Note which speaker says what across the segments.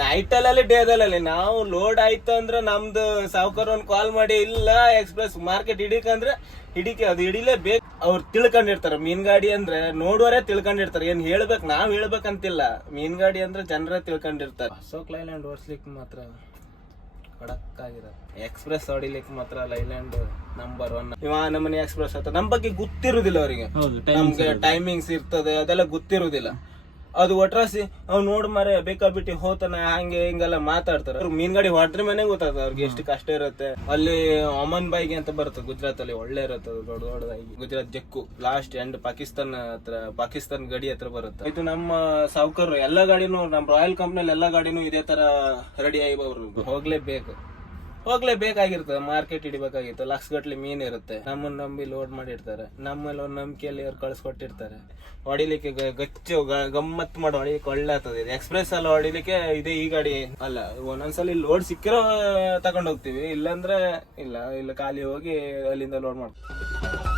Speaker 1: Night day ದಲ್ಲಲ್ಲಿ ನಾವು load ಆಯ್ತು ಅಂದ್ರೆ ನಮ್ದು ಸಾವುಕಾರ ಒಂದ್ ಕಾಲ್ ಮಾಡಿ ಇಲ್ಲ ಎಕ್ಸ್ಪ್ರೆಸ್ ಮಾರ್ಕೆಟ್ ಹಿಡಿಕಂದ್ರೆ ಹಿಡಿಕೆ ಅದು ಹಿಡಿಲೇಬೇಕು. ಅವ್ರು ತಿಳ್ಕೊಂಡಿರ್ತಾರ ಮೀನ್ ಗಾಡಿ ಅಂದ್ರೆ ನೋಡುವರೆ ತಿಳ್ಕೊಂಡಿರ್ತಾರ. ಏನ್ ಹೇಳ್ಬೇಕು ನಾವ್ ಹೇಳ್ಬೇಕಂತಿಲ್ಲ. ಮೀನ್ ಗಾಡಿ ಅಂದ್ರೆ ಜನರೇ ತಿಳ್ಕೊಂಡಿರ್ತಾರ. ಅಶೋಕ್ ಲೈಲ್ಯಾಂಡ್ ಓಡಿಸ್ಲಿಕ್ಕೆ ಮಾತ್ರ ಕಡಕ್ ಆಗಿರೋದು ಎಕ್ಸ್ಪ್ರೆಸ್ ಹೊಡಿಲಿಕ್ ಮಾತ್ರ ಲೈಲ್ಯಾಂಡ್ ನಂಬರ್ ಒನ್ ಇವ ನಮ್ಮನೆ ಎಕ್ಸ್ಪ್ರೆಸ್ ಅಂತ ನಮ್ ಬಗ್ಗೆ ಗೊತ್ತಿರುದಿಲ್ಲ ಅವರಿಗೆ. ನಮ್ಗೆ ಟೈಮಿಂಗ್ಸ್ ಇರ್ತದೆ ಅದೆಲ್ಲ ಗೊತ್ತಿರುದಿಲ್ಲ. ಅದು ಒಟ್ರಾಸಿ ಅವ್ ನೋಡ್ ಮರೆ ಬೇಕಾಬಿಟ್ಟಿ ಹೋತನ, ಹಂಗೆ ಹಿಂಗೆಲ್ಲ ಮಾತಾಡ್ತಾರೆ. ಮೀನ್ ಗಾಡಿ ಹೊಡ್ರಿ ಮನೆ ಗೊತ್ತಾಗ್ತದೆ, ಅವ್ರಿಗೆ ಎಷ್ಟು ಕಷ್ಟ ಇರುತ್ತೆ. ಅಲ್ಲಿ ಅಮನ್ ಬಾಯಿಗೆ ಅಂತ ಬರುತ್ತೆ ಗುಜರಾತ್ ಅಲ್ಲಿ ಒಳ್ಳೆ ಇರುತ್ತೆ ದೊಡ್ಡ ದೊಡ್ಡದಾಗಿ. ಗುಜರಾತ್ ಜಕ್ಕು ಲಾಸ್ಟ್ ಎಂಡ್ ಪಾಕಿಸ್ತಾನ್ ಹತ್ರ, ಪಾಕಿಸ್ತಾನ ಗಡಿ ಹತ್ರ ಬರುತ್ತೆ. ಇದು ನಮ್ಮ ಸಾವುಕರ್ ಎಲ್ಲಾ ಗಾಡಿನೂ, ನಮ್ಮ ರಾಯಲ್ ಕಂಪ್ನಿಯಲ್ಲಿ ಎಲ್ಲಾ ಗಾಡಿನೂ ಇದೇ ತರ ರೆಡಿ ಆಗಿ ಹೋಗ್ಲೇಬೇಕು. ಹೋಗ್ಲೇಬೇಕಾಗಿರ್ತದೆ ಮಾರ್ಕೆಟ್ ಹಿಡಿಬೇಕಾಗಿತ್ತು ಲಕ್ಷ ಗಟ್ಲೆ ಮೀನ್ ಇರುತ್ತೆ. ನಮ್ಮನ್ನ ನಂಬಿ ಲೋಡ್ ಮಾಡಿರ್ತಾರೆ. ನಮ್ಮಲ್ಲಿ ಒಂದು ನಂಬಿಕೆಯಲ್ಲಿ ಅವ್ರು ಕಳ್ಸಿಕೊಟ್ಟಿರ್ತಾರೆ. ಹೊಡಿಲಿಕ್ಕೆ ಗಚ್ಚು ಗಮ್ಮತ್ ಮಾಡಿ, ಹೊಡಿಲಿಕ್ಕೆ ಒಳ್ಳೆ ಆಗ್ತದೆ. ಎಕ್ಸ್ಪ್ರೆಸ್ ಅಲ್ಲಿ ಹೊಡಿಲಿಕ್ಕೆ ಇದೆ ಈ ಗಾಡಿ ಅಲ್ಲ. ಒಂದೊಂದ್ಸಲಿ ಲೋಡ್ ಸಿಕ್ಕಿರೋ ತಗೊಂಡ್ ಹೋಗ್ತೀವಿ ಇಲ್ಲಾಂದ್ರೆ ಇಲ್ಲ ಇಲ್ಲ ಖಾಲಿ ಹೋಗಿ ಅಲ್ಲಿಂದ ಲೋಡ್ ಮಾಡ್ತೀವಿ.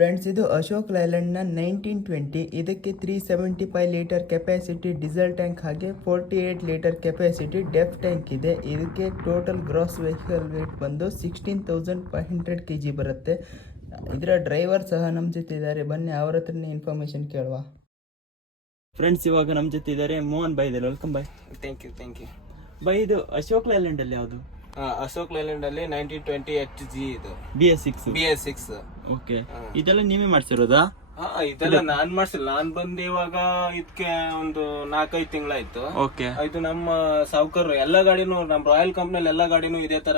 Speaker 2: ಫ್ರೆಂಡ್ಸ್ ಇದು ಅಶೋಕ್ ಲೈಲ್ಯಾಂಡ್ನ ನೈನ್ಟೀನ್ ಟ್ವೆಂಟಿ ಇದಕ್ಕೆ three seventy five litre capacity diesel tank ಹಾಗೆ forty eight litre capacity DEF tank ಇದೆ. ಇದಕ್ಕೆ ಟೋಟಲ್ ಗ್ರಾಸ್ ವೆಹಿಕಲ್ ವೇಟ್ ಬಂದು sixteen thousand five hundred K G ಬರುತ್ತೆ. ಇದರ ಡ್ರೈವರ್ ಸಹ ನಮ್ಮ ಜೊತೆ ಇದ್ದಾರೆ. ಬನ್ನಿ ಅವ್ರ ಹತ್ರನೇ ಇನ್ಫಾರ್ಮೇಶನ್ ಕೇಳುವ.
Speaker 3: ಫ್ರೆಂಡ್ಸ್ ಇವಾಗ ನಮ್ಮ ಜೊತೆ ಇದ್ದಾರೆ ಮೋಹನ್ ಬೈ ಇದ್ದಾರೆ welcome by.
Speaker 1: Thank you thank you
Speaker 3: by ಇದು ಅಶೋಕ್ ಲೈಲ್ಯಾಂಡ್ ಅಲ್ಲಿ ಯಾವುದು?
Speaker 1: ಅಶೋಕ್ ಲೈಲ್ಯಾಂಡ್ ಅಲ್ಲಿ ನೈನ್ಟೀನ್ ಟ್ವೆಂಟಿ ಎಚ್ ಜಿ ಇದು.
Speaker 3: B S six
Speaker 1: B S six
Speaker 3: okay ಇದೆಲ್ಲ ನೀವೇ ಮಾಡ್ಸಿರೋದಾ?
Speaker 1: ಹಾ ಇದೆಲ್ಲ ನಾನ್ ಮಾಡ್ಸಿಲ್ಲ. ನಾನ್ ಬಂದ್ ಇವಾಗ ಇದಕ್ಕೆ ಒಂದು ನಾಲ್ಕೈದು ತಿಂಗಳಾಯ್ತು.
Speaker 3: ಓಕೆ
Speaker 1: ಇದು ನಮ್ಮ ಸಾವುಕಾರರು ಎಲ್ಲಾ ಗಾಡಿನೂ ನಮ್ಮ ರಾಯಲ್ ಕಂಪ್ನಿಯಲ್ಲಿ ಎಲ್ಲಾ ಗಾಡಿನೂ ಇದೇ ತರ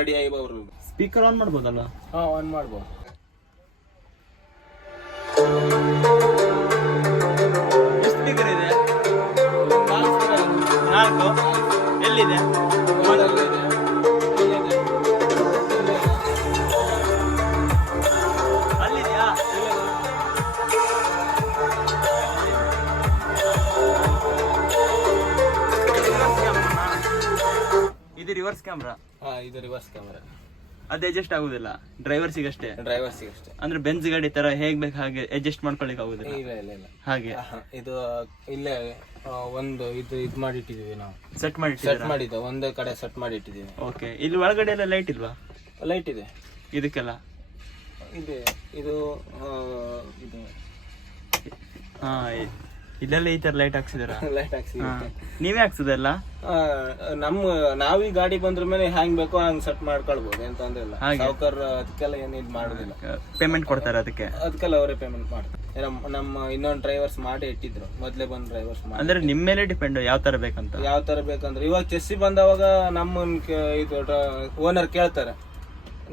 Speaker 1: ರೆಡಿ ಆಗಿ ಅವರು
Speaker 3: ಸ್ಪೀಕರ್ ಆನ್ ಮಾಡ್ಬೋದಲ್ಲ?
Speaker 1: ಹಾ ಆನ್ ಮಾಡ್ಬೋದು.
Speaker 3: ಸ್ಪೀಕರ್ ಇದೆ? ನಾಲ್ಕು? ಎಲ್ಲಿದೆ? ರಿವರ್ಸ್ ಕ್ಯಾಮ್ರಾ
Speaker 1: ಹಾ ಇದು ರಿವರ್ಸ್ ಕ್ಯಾಮರಾ
Speaker 3: ಅದು ಅಡ್ಜಸ್ಟ್ ಆಗುದಿಲ್ಲ? ಡ್ರೈವರ್ಸಿಗೆ ಅಷ್ಟೇ ಅಂದ್ರೆ ಬೆಂಜ್ ಗಾಡಿ ತರ ಹೇಗ್ ಬೇಕು ಹಾಗೆ ಅಡ್ಜಸ್ಟ್ ಮಾಡ್ಕೊಳ್ಳಿಕ್ ಆಗುದಿಲ್ಲ?
Speaker 1: ಇಲ್ಲ ಇಲ್ಲ ಇಲ್ಲ.
Speaker 3: ಹಾಗೆ?
Speaker 1: ಇದು ಇಲ್ಲೇ ಆ, ಒಂದು ಇದು ಇದು ಮಾಡಿಟ್ಟಿದೀವಿ ನಾವು.
Speaker 3: ಸೆಟ್ ಮಾಡಿ
Speaker 1: ಸೆಟ್ ಮಾಡಿದ್ದು ಒಂದೇ ಕಡೆ ಸೆಟ್ ಮಾಡಿ ಇಟ್ಟಿದೀವಿ
Speaker 3: ಓಕೆ ಇಲ್ಲಿ ಒಳಗಡೆ ಎಲ್ಲ ಲೈಟ್ ಇಲ್ವಾ?
Speaker 1: ಲೈಟ್ ಇದೆ.
Speaker 3: ಇದಕ್ಕೆಲ್ಲ?
Speaker 1: ಇದೆ. ಇದು ಆ, ಇದು.
Speaker 3: ಹಾ ಇದೆಲ್ಲ ಈ ತರ ಲೈಟ್ ಹಾಕ್ಸಿದಾರ?
Speaker 1: ಲೈಟ್ ಹಾಕ್ಸಿ.
Speaker 3: ನೀವೇ ಹಾಕ್ಸಿದಲ್ಲ?
Speaker 1: ನಮ್ಮ ನಾವೀ ಗಾಡಿ ಬಂದ್ರ ಮೇಲೆ ಹ್ಯಾಂಗ್ ಬೇಕೋ ಹಂಗ್ ಸೆಟ್ ಮಾಡ್ಕೊಳ್ಬಹುದು ಏನ್ ತೊಂದ್ರೆ ಇಲ್ಲ.
Speaker 3: ಹಾಗೆ.
Speaker 1: ಅದಕ್ಕೆಲ್ಲ ಏನ್ ಇದ್ ಮಾಡುದಿಲ್ಲ.
Speaker 3: ಪೇಮೆಂಟ್ ಕೊಡ್ತಾರೆ ಅದಕ್ಕೆ?
Speaker 1: ಅದಕ್ಕೆಲ್ಲ ಅವರೇ ಪೇಮೆಂಟ್ ಮಾಡ್ತಾರೆ. ನಮ್ಮ ನಮ್ಮ ಇನ್ನೊಂದ್ ಡ್ರೈವರ್ಸ್ ಮಾಡಿ ಇಟ್ಟಿದ್ರು ಮೊದ್ಲೇ ಬಂದ್ ಡ್ರೈವರ್ಸ್
Speaker 3: ಅಂದ್ರೆ ನಿಮ್ ಮೇಲೆ ಡಿಪೆಂಡ್ ಯಾವ ತರ ಬೇಕಂತ?
Speaker 1: ಯಾವ ತರ ಬೇಕಂದ್ರೆ ಇವಾಗ ಚೆಸ್ಸಿ ಬಂದವಾಗ ನಮ್ಮ ಇದು ಓನರ್ ಕೇಳ್ತಾರೆ.